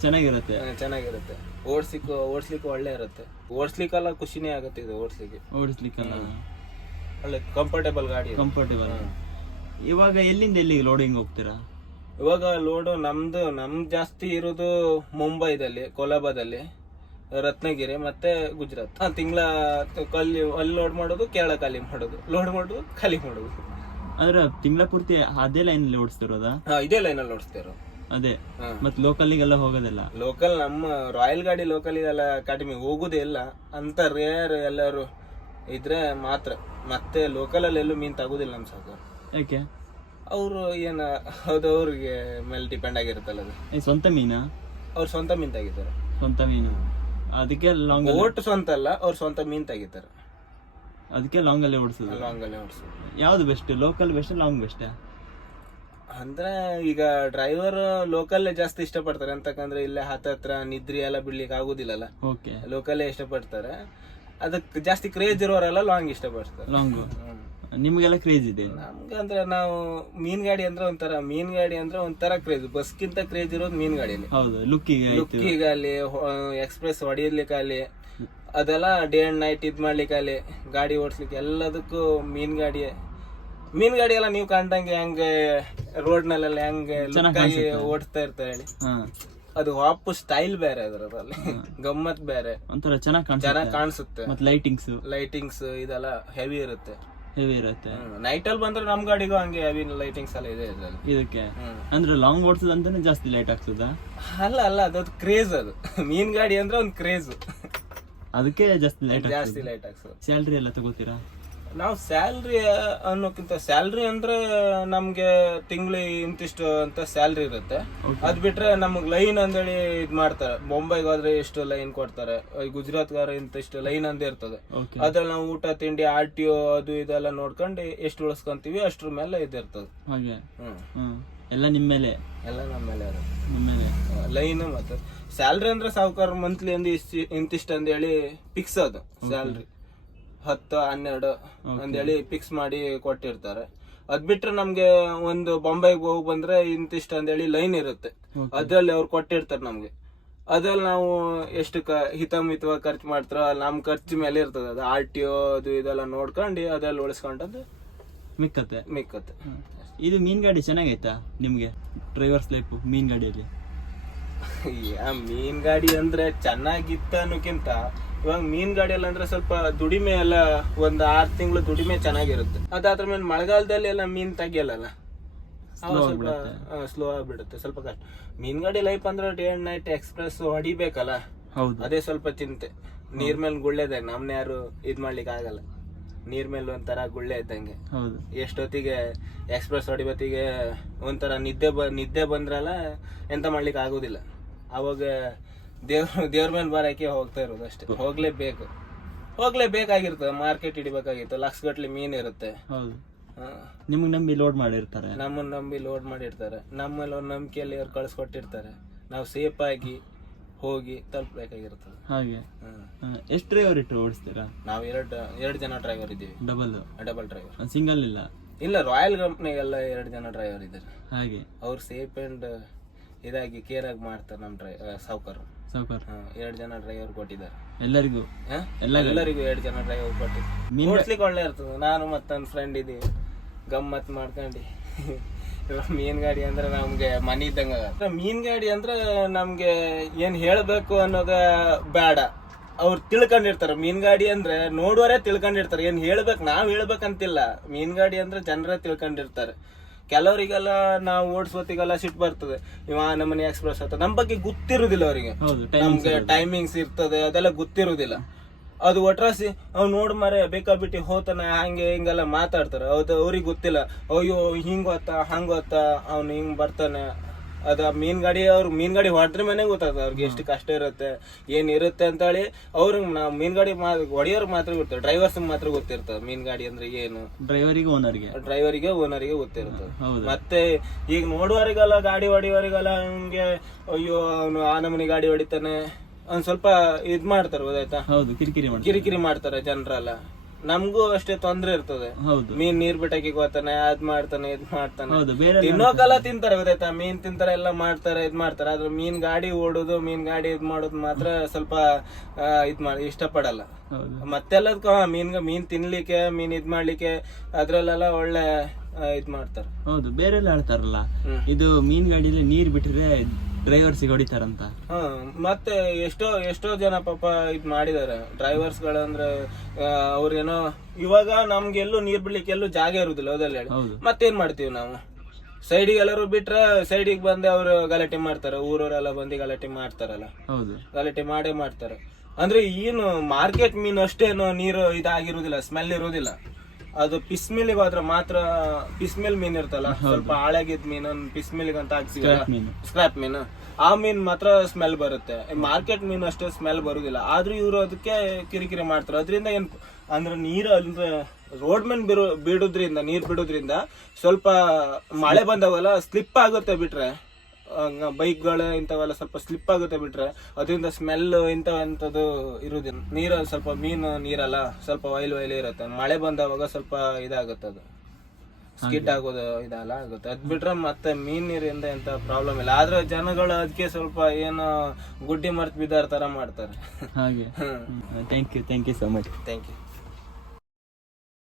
Speaker 3: ಚೆನ್ನಾಗಿರುತ್ತೆ.
Speaker 1: ಹಾ, ಚೆನ್ನಾಗಿರುತ್ತೆ. ಓಡಿಸ್ಲಿಕ್ಕೆ ಓಡಿಸ್ಲಿಕ್ಕೆ ಒಳ್ಳೆ ಇರುತ್ತೆ. ಓಡಿಸ್ಲಿಕ್ಕೆಲ್ಲ ಖುಷಿನೇ ಆಗುತ್ತೆ ಇದು ಓಡಿಸ್ಲಿಕ್ಕೆ.
Speaker 3: ಓಡಿಸ್ಲಿಕ್ಕಲ್ಲ?
Speaker 1: ಒಳ್ಳೆ ಕಂಫರ್ಟೇಬಲ್ ಗಾಡಿ ಇದು.
Speaker 3: ಕಂಫರ್ಟೇಬಲ್ ಇವಾಗ ಎಲ್ಲಿಂದ ಎಲ್ಲಿಗೆ ಲೋಡಿಂಗ್ ಹೋಗ್ತೀರಾ?
Speaker 1: ಇವಾಗ ಲೋಡು ನಮ್ದು ನಮ್ ಜಾಸ್ತಿ ಇರೋದು ಮುಂಬೈದಲ್ಲಿ ಕೊಲಾಬಾದಲ್ಲಿ ರತ್ನಗಿರಿ ಮತ್ತೆ ಗುಜರಾತ್. ತಿಂಗಳ ಕಲ್ಲಿ ಅಲ್ಲಿ ಲೋಡ್ ಮಾಡೋದು ಕೇರಳ ಖಾಲಿ ಮಾಡೋದು. ಲೋಡ್ ಮಾಡೋದು ಖಾಲಿ ಮಾಡೋದು.
Speaker 3: ಅಂದ್ರೆ ತಿಂಗಳ ಪೂರ್ತಿ ಅದೇ ಲೈನ್ ಅಲ್ಲಿ ಓಡಿಸ್ತಿರೋದಾ?
Speaker 1: ಹಾಂ ಇದೇ ಲೈನಲ್ಲಿ ಓಡಿಸ್ತಿರೋದು.
Speaker 3: ಅದೇ.
Speaker 1: ಮತ್ತೆ
Speaker 3: ಲೋಕಲ್ ಲೋಕಲ್ಲಿಗೆಲ್ಲ ಹೋಗೋದಿಲ್ಲ?
Speaker 1: ಲೋಕಲ್ ನಮ್ಮ ರಾಯಲ್ ಗಾಡಿ ಲೋಕಲ್ ಇದೆಲ್ಲ ಕಡಿಮೆ ಹೋಗುದೇ ಇಲ್ಲ. ಅಂತ ರೇರ್ ಎಲ್ಲರೂ ಇದ್ರೆ ಮಾತ್ರ. ಮತ್ತೆ ಲೋಕಲ್ ಅಲ್ಲಿ ಎಲ್ಲೂ ಮೀನ್ ತಗೋದಿಲ್ಲ ನಮ್ ಸಾಕು.
Speaker 3: ಯಾಕೆ?
Speaker 1: ಅವರು ಏನ ಅದು ಅವ್ರಿಗೆ ಮೇಲೆ ಡಿಪೆಂಡ್ ಆಗಿರುತ್ತಲ್ಲ ಅದು.
Speaker 3: ಏ, ಸ್ವಂತ ಮೀನಾ?
Speaker 1: ಅವ್ರು ಸ್ವಂತ ಮೀನ್ ತೆಗಿತಾರೆ.
Speaker 3: ಸ್ವಂತ ಮೀನು? ಅದಕ್ಕೆ ಲಾಂಗ್
Speaker 1: ಓಟ್ ಸ್ವಂತ ಅಲ್ಲ ಅವ್ರು ಸ್ವಂತ ಮೀನ್ ತೆಗಿತಾರೆ.
Speaker 3: ಅದಕ್ಕೆ ಲಾಂಗ್ ಅಲ್ಲೇ ಓಡಿಸೋದು?
Speaker 1: ಲಾಂಗ್ ಅಲ್ಲೇ ಓಡಿಸೋದು.
Speaker 3: ಯಾವ್ದು best local best long best
Speaker 1: ಅಂದ್ರೆ ಈಗ ಡ್ರೈವರ್ ಲೋಕಲ್ ಜಾಸ್ತಿ ಇಷ್ಟಪಡ್ತಾರೆ. ಅಂತಕಂದ್ರೆ ಇಲ್ಲೇ ಹತ್ತತ್ರ ನಿದ್ರಿ ಎಲ್ಲ ಬಿಡ್ಲಿಕ್ಕೆ ಆಗುದಿಲ್ಲಲ್ಲ.
Speaker 3: ಓಕೆ
Speaker 1: ಲೋಕಲ್ಲೇ ಇಷ್ಟಪಡ್ತಾರೆ. ಅದಕ್ಕೆ ಜಾಸ್ತಿ ಕ್ರೇಜ್ ಇರೋರೆಲ್ಲ ಲಾಂಗ್ ಇಷ್ಟಪಡ್ತಾರೆ.
Speaker 3: Long
Speaker 1: hmm.
Speaker 3: ನಿಮ್ಗೆಲ್ಲ ಕ್ರೇಜ್ ಇದೆ.
Speaker 1: ನಮ್ಗಂದ್ರೆ ನಾವು ಮೀನ್ ಗಾಡಿ ಅಂದ್ರೆ ಒಂಥರ ಮೀನ್ ಗಾಡಿ ಅಂದ್ರೆ ಒಂಥರ ಕ್ರೇಜ್ ಬಸ್ಗಿಂತ ಕ್ರೇಜ್ ಇರೋದು ಮೀನ್ ಗಾಡಿ
Speaker 3: ಹೌದು ಲುಕ್ಕಿಗೆ ಆಯ್ತು.
Speaker 1: ಲುಕ್ಕಿಗಾಲಿ ಎಕ್ಸ್ಪ್ರೆಸ್ ಹೊಡಿಲಿಕ್ಕಾಗಲಿ ಅದೆಲ್ಲ ಡೇ ಅಂಡ್ ನೈಟ್ ಇದ್ ಮಾಡ್ಲಿಕ್ಕಾಗಲಿ ಗಾಡಿ ಓಡಿಸ್ಲಿಕ್ಕೆ ಎಲ್ಲದಕ್ಕೂ ಮೀನ್ ಗಾಡಿ. ಮೀನ್ ಗಾಡಿ ಎಲ್ಲ ನೀವು ಕಾಣ್ದಂಗೆ ಹೆಂಗೆ ರೋಡ್ ನಲ್ಲೆಲ್ಲ ಹೆಂಗೆ ಆಗಿ ಓಡಿಸ್ತಾ ಇರ್ತಾರೆ ಹೇಳಿ. ಅದು ವಾಪು ಸ್ಟೈಲ್ ಬೇರೆ ಅದರಲ್ಲಿ ಗಮ್ಮತ್ ಬೇರೆ.
Speaker 3: ಒಂಥರ ಚೆನ್ನಾಗಿ ಕಾಣಿಸುತ್ತೆ.
Speaker 1: ಚೆನ್ನಾಗಿ ಕಾಣಿಸುತ್ತೆ.
Speaker 3: ಮತ್ ಲೈಟಿಂಗ್ಸ್
Speaker 1: ಲೈಟಿಂಗ್ಸ್ ಇದೆಲ್ಲ ಹೆವಿ ಇರುತ್ತೆ.
Speaker 3: ಹೆವಿ ಇರುತ್ತೆ.
Speaker 1: ನೈಟ್ ಅಲ್ಲಿ ಬಂದ್ರೆ ನಮ್ ಗಾಡಿಗೂ ಹಂಗೆ ಹೆವಿ ಲೈಟಿಂಗ್ಸ್ ಎಲ್ಲ ಇದೆ ಇದ್ರಲ್ಲಿ.
Speaker 3: ಇದಕ್ಕೆ? ಅಂದ್ರೆ ಲಾಂಗ್ ಓಡಿಸೋದಂತಾನೆ ಜಾಸ್ತಿ ಲೈಟ್ ಆಗ್ತದ
Speaker 1: ಅಲ್ಲ ಅಲ್ಲ ಅದು ಕ್ರೇಜ್ ಅದು. ಮೀನ್ ಗಾಡಿ ಅಂದ್ರೆ ಒಂದು ಕ್ರೇಜ್
Speaker 3: ಅದಕ್ಕೆ ಜಾಸ್ತಿ ಲೈಟ್
Speaker 1: ಜಾಸ್ತಿ ಲೈಟ್ ಆಗ್ತದೆ
Speaker 3: ಸ್ಯಾಲ್ರಿ ಎಲ್ಲ ತಗೋತೀರಾ?
Speaker 1: ನಾವು ಸ್ಯಾಲ್ರಿ ಅನ್ನೋಕ್ಕಿಂತ ಸ್ಯಾಲ್ರಿ ಅಂದ್ರೆ ನಮ್ಗೆ ತಿಂಗ್ಳಿ ಇಂತಿಷ್ಟು ಅಂತ ಸ್ಯಾಲ್ರಿ ಇರುತ್ತೆ. ಅದ್ ಬಿಟ್ರೆ ನಮ್ಗೆ ಲೈನ್ ಅಂದೇಳಿ ಇದ್ ಮಾಡ್ತಾರೆ. ಮುಂಬೈಗೆ ಹೋದ್ರೆ ಎಷ್ಟು ಲೈನ್ ಕೊಡ್ತಾರೆ. ಗುಜರಾತ್ಗಾರ ಇಂತಿಷ್ಟು ಲೈನ್ ಅಂದೇ ಇರ್ತದೆ. ಅದ್ರಲ್ಲಿ ನಾವು ಊಟ ತಿಂಡಿ ಆರ್ ಟಿ ಒ ಅದು ಇದೆಲ್ಲ ನೋಡ್ಕೊಂಡು ಎಷ್ಟು ಉಳಿಸ್ಕೊಂತೀವಿ ಅಷ್ಟ್ರ ಮೇಲೆ ಇದಿರ್ತದೆ
Speaker 3: ಹಾಗೆ. ಎಲ್ಲ ನಿಮ್ಮ ಮೇಲೆ?
Speaker 1: ಎಲ್ಲ ನಮ್ಮ ಮೇಲೆ ಇರುತ್ತೆ. ಲೈನ್ ಮತ್ತೆ. ಸ್ಯಾಲ್ರಿ ಅಂದ್ರೆ ಸಾವುಕಾರ ಮಂತ್ಲಿ ಅಂದ್ರೆ ಇಂತಿಷ್ಟು ಅಂತ ಅಂದೇಳಿ ಫಿಕ್ಸ್ ಅದು ಸ್ಯಾಲ್ರಿ ಹತ್ತು ಹನ್ನೆರಡು ಅಂದೇಳಿ ಫಿಕ್ಸ್ ಮಾಡಿ ಕೊಟ್ಟಿರ್ತಾರೆ. ಅದ್ ಬಿಟ್ರೆ ನಮ್ಗೆ ಒಂದು ಬಾಂಬೆಗೆ ಹೋಗಿ ಬಂದ್ರೆ ಇಂತಿಷ್ಟು ಅಂದೇಳಿ ಲೈನ್ ಇರುತ್ತೆ. ಅದ್ರಲ್ಲಿ ಅವ್ರು ಕೊಟ್ಟಿರ್ತಾರೆ ನಮ್ಗೆ. ಅದ್ರಲ್ಲಿ ನಾವು ಎಷ್ಟು ಕ ಹಿತಮಿತವಾಗಿ ಖರ್ಚು ಮಾಡ್ತಾರೋ ಅಲ್ಲಿ ನಮ್ ಖರ್ಚು ಮೇಲೆ ಇರ್ತದೆ. ಅದು ಆರ್ ಟಿ ಓ ಅದು ಇದೆಲ್ಲ ನೋಡ್ಕೊಂಡು ಅದ್ರಲ್ಲಿ ಉಳಿಸ್ಕೊಂಡದ್ದು
Speaker 3: ಮಿಕ್ಕತ್ತೆ.
Speaker 1: ಮಿಕ್ಕತ್ತೆ.
Speaker 3: ಇದು ಮೀನ್ ಗಾಡಿ ಚೆನ್ನಾಗೈತಾ ನಿಮ್ಗೆ? ಡ್ರೈವರ್ ಲೈಫ್ ಮೀನ್ ಗಾಡಿಯಲ್ಲಿ
Speaker 1: ಮೀನ್ ಗಾಡಿ ಅಂದ್ರೆ ಚೆನ್ನಾಗಿತ್ತ ಅನ್ನೋಕ್ಕಿಂತ ಇವಾಗ ಮೀನ್ ಗಾಡಿಯಲ್ಲಿ ಅಂದ್ರೆ ಸ್ವಲ್ಪ ದುಡಿಮೆ ಎಲ್ಲ ಒಂದ್ ಆರ್ ತಿಂಗಳು ದುಡಿಮೆ ಚೆನ್ನಾಗಿರುತ್ತೆ. ಅದಾದ್ರ ಮೇಲೆ ಮಳೆಗಾಲದಲ್ಲಿ ಎಲ್ಲ ಮೀನ್ ತೆಗಿಯಲ್ಲ ಸ್ವಲ್ಪ ಸ್ಲೋ ಆಗ್ಬಿಡುತ್ತೆ. ಸ್ವಲ್ಪ ಕಷ್ಟ. ಮೀನ್ ಗಾಡಿ ಲೈಫ್ ಅಂದ್ರೆ ಡೇ ಅಂಡ್ ನೈಟ್ ಎಕ್ಸ್ಪ್ರೆಸ್ ಹೊಡಿಬೇಕಲ್ಲ? ಅದೇ ಸ್ವಲ್ಪ ಚಿಂತೆ. ನೀರ್ ಮೇಲೆ ಗುಳ್ಳೆದೆ ನಮ್ನ ಯಾರು ಇದ್ ಮಾಡ್ಲಿಕ್ಕೆ ಆಗಲ್ಲ. ನೀರ್ ಮೇಲೆ ಒಂಥರ ಗುಳ್ಳೆ ಇದ್ದಂಗೆ. ಎಷ್ಟೊತ್ತಿಗೆ ಎಕ್ಸ್ಪ್ರೆಸ್ ಹೊಡಿಬತ್ತಿಗೆ ಒಂಥರ ನಿದ್ದೆ ಬ ನಿದ್ದೆ ಬಂದ್ರಲ್ಲ ಎಂತ ಮಾಡ್ಲಿಕ್ಕೆ ಆಗೋದಿಲ್ಲ. ಅವಾಗ ದೇವ್ರ ದೇವ್ರ ಮೇಲೆ ಬರಕ್ಕೆ ಹೋಗ್ತಾ ಇರೋದು ಅಷ್ಟೇ. ಹೋಗ್ಲೇಬೇಕು. ಹೋಗ್ಲೇಬೇಕಾಗಿರ್ತದೆ ಮಾರ್ಕೆಟ್ ಹಿಡಿಬೇಕಾಗಿತ್ತು ಲಕ್ಷ ಗಟ್ಲೆ ಮೀನ್ ಇರುತ್ತೆ.
Speaker 3: ಹೌದು.
Speaker 1: ಹಾ.
Speaker 3: ನಿಮ್ಗೆ ನಂಬಿ ಲೋಡ್ ಮಾಡಿರ್ತಾರೆ.
Speaker 1: ನಮ್ಮನ್ನ ನಂಬಿ ಲೋಡ್ ಮಾಡಿರ್ತಾರೆ. ನಮ್ಮಲ್ಲಿ ಅವ್ರ ನಂಬಿಕೆಯಲ್ಲಿ ಅವ್ರು ಕಳ್ಸಿಕೊಟ್ಟಿರ್ತಾರೆ. ನಾವು ಸೇಫ್ ಆಗಿ ಹೋಗಿ ತಲುಪಬೇಕಾಗಿರ್ತದೆ.
Speaker 3: ಹಾಗೆ.
Speaker 1: ಹಾ,
Speaker 3: ಎಷ್ಟು ಡ್ರೈವರ್ ಇಟ್ಟು ಓಡಿಸ್ತೀರಾ?
Speaker 1: ನಾವು ಎರಡು ಎರಡು ಜನ ಡ್ರೈವರ್ ಇದ್ದೀವಿ.
Speaker 3: ಡಬಲ್
Speaker 1: ಡಬಲ್ ಡ್ರೈವರ್
Speaker 3: ಸಿಂಗಲ್ ಇಲ್ಲ?
Speaker 1: ಇಲ್ಲ ರಾಯಲ್ ಕಂಪ್ನಿಗೆಲ್ಲ ಎರಡು ಜನ ಡ್ರೈವರ್ ಇದ್ದಾರೆ.
Speaker 3: ಹಾಗೆ.
Speaker 1: ಅವ್ರು ಸೇಫ್ ಅಂಡ್ ಇದಾಗಿ ಕೇರ್ ಆಗಿ ಮಾಡ್ತಾರೆ ನಮ್ಮ ಡ್ರೈ ಸಾವುಕಾರ.
Speaker 3: ಸಾವುಕಾರ
Speaker 1: ಎರಡು ಜನ ಡ್ರೈವರ್ ಕೊಟ್ಟಿದ್ದಾರೆ.
Speaker 3: ಎಲ್ಲರಿಗೂ? ಎಲ್ಲರಿಗೂ?
Speaker 1: ಎರಡು ಜನ ಡ್ರೈವರ್ ಕೊಟ್ಟಿದ್ದಾರೆ. ಓಡಿಸ್ಲಿಕ್ಕೆ ಒಳ್ಳೆ ಇರ್ತದೆ. ನಾನು ಮತ್ತೊಂದು ನನ್ನ ಫ್ರೆಂಡ್ ಇದ್ದೀವಿ. ಗಮ್ಮತ್ ಮಾಡ್ಕೊಂಡು. ಮೀನ್ ಗಾಡಿ ಅಂದ್ರೆ ನಮ್ಗೆ ಮನಿ ಇದ್ದಂಗ ಮೀನ್ ಗಾಡಿ ಅಂದ್ರೆ ನಮ್ಗೆ ಏನ್ ಹೇಳ್ಬೇಕು ಅನ್ನೋದ ಬೇಡ. ಅವ್ರು ತಿಳ್ಕೊಂಡಿರ್ತಾರ. ಮೀನ್ ಗಾಡಿ ಅಂದ್ರೆ ನೋಡುವರೇ ತಿಳ್ಕೊಂಡಿರ್ತಾರೆ. ಏನ್ ಹೇಳ್ಬೇಕು? ನಾವ್ ಹೇಳ್ಬೇಕಂತಿಲ್ಲ. ಮೀನ್ ಗಾಡಿ ಅಂದ್ರೆ ಜನರೇ ತಿಳ್ಕೊಂಡಿರ್ತಾರೆ. ಕೆಲವರಿಗೆಲ್ಲ ನಾವು ಓಡಿಸೋತಿಗೆಲ್ಲ ಸಿಟ್ಟು ಬರ್ತದೆ. ಇವ ನಮ್ಮನೆ ಎಕ್ಸ್ಪ್ರೆಸ್ ಅಂತ ನಮ್ ಬಗ್ಗೆ ಗೊತ್ತಿರುದಿಲ್ಲ ಅವರಿಗೆ. ನಮ್ಗೆ ಟೈಮಿಂಗ್ಸ್ ಇರ್ತದೆ ಅದೆಲ್ಲ ಗೊತ್ತಿರುದಿಲ್ಲ. ಅದು ಒಟ್ರಾಸಿ ಅವ್ ನೋಡ್ ಮರೆ ಬೇಕಾಬಿಟ್ಟಿ ಹೋತನ ಹಂಗೆ ಹಿಂಗೆಲ್ಲ ಮಾತಾಡ್ತಾರೆ. ಅದು ಅವ್ರಿಗೆ ಗೊತ್ತಿಲ್ಲ. ಅಯ್ಯೋ ಹಿಂಗ್ ಗೊತ್ತಾ ಹಂಗ ಗೊತ್ತಾ ಅವ್ನು ಹಿಂಗ್ ಬರ್ತಾನೆ. ಅದ ಮೀನ್ ಗಾಡಿ ಅವ್ರ ಮೀನ್ ಗಾಡಿ ಹೊಡೆದ್ರೆ ಮನೆ ಗೊತ್ತಾಗ ಅವ್ರಿಗೆ ಎಷ್ಟು ಕಷ್ಟ ಇರುತ್ತೆ ಏನ್ ಇರುತ್ತೆ ಅಂತ ಹೇಳಿ ಅವ್ರಿಗೆ ನಾವು ಮೀನ್ ಗಾಡಿ ಹೊಡಿಯೋರ್ಗೆ ಮಾತ್ರ ಗೊತ್ತಿರ್ತದೆ ಡ್ರೈವರ್ಸ್ ಮಾತ್ರ ಗೊತ್ತಿರ್ತದೆ ಮೀನ್ ಗಾಡಿ ಅಂದ್ರೆ ಏನು.
Speaker 3: ಡ್ರೈವರಿಗೆ ಓನರ್ಗೆ.
Speaker 1: ಡ್ರೈವರಿಗೆ ಓನರಿಗೆ
Speaker 3: ಗೊತ್ತಿರುತ್ತೆ.
Speaker 1: ಮತ್ತೆ ಈಗ ನೋಡುವರಿಗಲ್ಲ ಗಾಡಿ ಹೊಡಿಯೋರಿಗೆಲ್ಲ ಹಂಗೆ ಅಯ್ಯೋ ಅವನು ಆ ನಮನಿ ಗಾಡಿ ಹೊಡಿತಾನೆ. ಒಂದ್ ಸ್ವಲ್ಪ ಇದ್ ಮಾಡ್ತಾರೆ ಗೊತ್ತಾಯ್ತಾ?
Speaker 3: ಕಿರಿಕಿರಿ ಮಾಡ್ತಾರೆ
Speaker 1: ಜನರೆಲ್ಲ. ನಮಗೂ ಅಷ್ಟೇ ತೊಂದ್ರೆ ಇರ್ತದೆ.
Speaker 3: ಹೌದು.
Speaker 1: ಮೀನ್ ನೀರ್ ಬಿಟ್ಟಕ್ಕೆ ಹೋಗ್ತಾನೆ ಅದ್ ಮಾಡ್ತಾನೆ ಇದ್ ಮಾಡ್ತಾನೆ.
Speaker 3: ಹೌದು ಬೇರೆ
Speaker 1: ತಿನ್ನೋಕೆಲ್ಲ ತಿಂತಾರೆ ಗೊತ್ತಾಯ್ತಾ ಮೀನ್ ತಿಂತಾರೆ ಎಲ್ಲ ಮಾಡ್ತಾರೆ ಇದ್ ಮಾಡ್ತಾರೆ. ಆದ್ರೆ ಮೀನ್ ಗಾಡಿ ಓಡೋದು ಮೀನ್ ಗಾಡಿ ಇದ್ ಮಾಡೋದು ಮಾತ್ರ ಸ್ವಲ್ಪ ಆ, ಇದ್ ಮಾಡಿ ಇಷ್ಟಪಡಲ್ಲ.
Speaker 3: ಹೌದು.
Speaker 1: ಮತ್ತೆಲ್ಲದಕ್ಕೂ ಹಾ, ಮೀನ್ ಮೀನ್ ತಿನ್ಲಿಕ್ಕೆ ಮೀನ್ ಇದ್ ಮಾಡ್ಲಿಕ್ಕೆ ಅದ್ರಲ್ಲೆಲ್ಲ ಒಳ್ಳೆ ಆ, ಇದ್ ಮಾಡ್ತಾರೆ.
Speaker 3: ಹೌದು ಬೇರೆಲ್ಲ ಹೇಳ್ತಾರಲ್ಲ ಇದು ಮೀನ್ ಗಾಡಿಲಿ ನೀರ್ ಬಿಟ್ರೆ ಡ್ರೈವರ್ಸಿಗೆ ಹೊಡಿತಾರಂತ?
Speaker 1: ಹಾ ಮತ್ತೆ ಎಷ್ಟೋ ಎಷ್ಟೋ ಜನ ಪಾಪ ಇದ್ ಮಾಡಿದಾರೆ. ಡ್ರೈವರ್ಸ್ ಗಳಂದ್ರೆ ಆ, ಅವ್ರೇನೋ ಇವಾಗ ನಮ್ಗೆ ಎಲ್ಲೂ ನೀರ್ ಬಿಡ್ಲಿಕ್ಕೆ ಎಲ್ಲೂ ಜಾಗ ಇರುದಿಲ್ಲ ಹೌದಲ್ಲ ಹೇಳಿ.
Speaker 3: ಹೌದು.
Speaker 1: ಮತ್ತೇನ್ ಮಾಡ್ತೀವಿ ನಾವು? ಸೈಡಿಗೆ ಎಲ್ಲರೂ ಬಿಟ್ರೆ ಸೈಡಿಗೆ ಬಂದು ಅವ್ರು ಗಲಾಟೆ ಮಾಡ್ತಾರೆ. ಊರವರೆಲ್ಲ ಬಂದು ಗಲಾಟೆ ಮಾಡ್ತಾರಲ್ಲ.
Speaker 3: ಹೌದು.
Speaker 1: ಗಲಾಟೆ ಮಾಡೇ ಮಾಡ್ತಾರೆ. ಅಂದ್ರೆ ಏನು ಮಾರ್ಕೆಟ್ ಮೀನು ಅಷ್ಟೇನು ನೀರು ಇದಾಗಿರುದಿಲ್ಲ ಸ್ಮೆಲ್ ಇರುದಿಲ್ಲ. ಅದು ಪಿಸ್ ಮಿಲ್ಗೆ ಹೋದ್ರೆ ಮಾತ್ರ ಪಿಸ್ ಮಿಲ್ ಮೀನ್ ಇರ್ತಲ್ಲ ಸ್ವಲ್ಪ ಹಾಳಾಗಿದ್ ಮೀನ್ ಪಿಸ್ ಮಿಲ್ಗೆ ಅಂತ
Speaker 3: ಹಾಕ್ಸಿದ್ರೆ
Speaker 1: ಸ್ಕ್ರಾಪ್ ಮೀನ್. ಆ ಮೀನ್ ಮಾತ್ರ ಸ್ಮೆಲ್ ಬರುತ್ತೆ. ಮಾರ್ಕೆಟ್ ಮೀನ್ ಅಷ್ಟೇ ಸ್ಮೆಲ್ ಬರುದಿಲ್ಲ. ಆದ್ರೂ ಇವರು ಅದಕ್ಕೆ ಕಿರಿಕಿರಿ ಮಾಡ್ತಾರೆ. ಅದರಿಂದ ಏನ್ ಅಂದ್ರೆ ನೀರು ಅಂದ್ರೆ ರೋಡ್ ಮೇಲೆ ಬಿರು ಬಿಡೋದ್ರಿಂದ ನೀರ್ ಬಿಡೋದ್ರಿಂದ ಸ್ವಲ್ಪ ಮಳೆ ಬಂದವಲ್ಲ ಸ್ಲಿಪ್ ಆಗುತ್ತೆ ಬಿಟ್ರೆ. ಬೈಕ್ಗಳು ಇಂಥವೆಲ್ಲ ಸ್ವಲ್ಪ ಸ್ಲಿಪ್ ಆಗುತ್ತೆ ಬಿಟ್ರೆ ಅದರಿಂದ ಸ್ಮೆಲ್ ಇಂಥವಂಥದ್ದು ಇರುದಿಲ್ಲ. ನೀರ್ ಸ್ವಲ್ಪ ಮೀನು ನೀರಲ್ಲ ಸ್ವಲ್ಪ ವೈಲ್ ವೈಲ್ ಇರುತ್ತೆ. ಮಳೆ ಬಂದವಾಗ ಸ್ವಲ್ಪ ಇದಾಗುತ್ತೆ ಅದು. ಸ್ಕಿಟ್ ಆಗೋದು ಇದೆಲ್ಲ ಆಗುತ್ತೆ. ಅದ್ ಬಿಟ್ರೆ ಮತ್ತೆ ಮೀನ್ ನೀರಿಂದ ಎಂತ ಪ್ರಾಬ್ಲಮ್ ಇಲ್ಲ. ಆದ್ರೆ ಜನಗಳು ಅದಕ್ಕೆ ಸ್ವಲ್ಪ ಏನು ಗುಡ್ಡಿ ಮರ್ತ್ ಬಿದ್ದಾರ ತರ ಮಾಡ್ತಾರೆ.
Speaker 3: ಹಾಗೆ. Thank you thank you so much
Speaker 1: thank you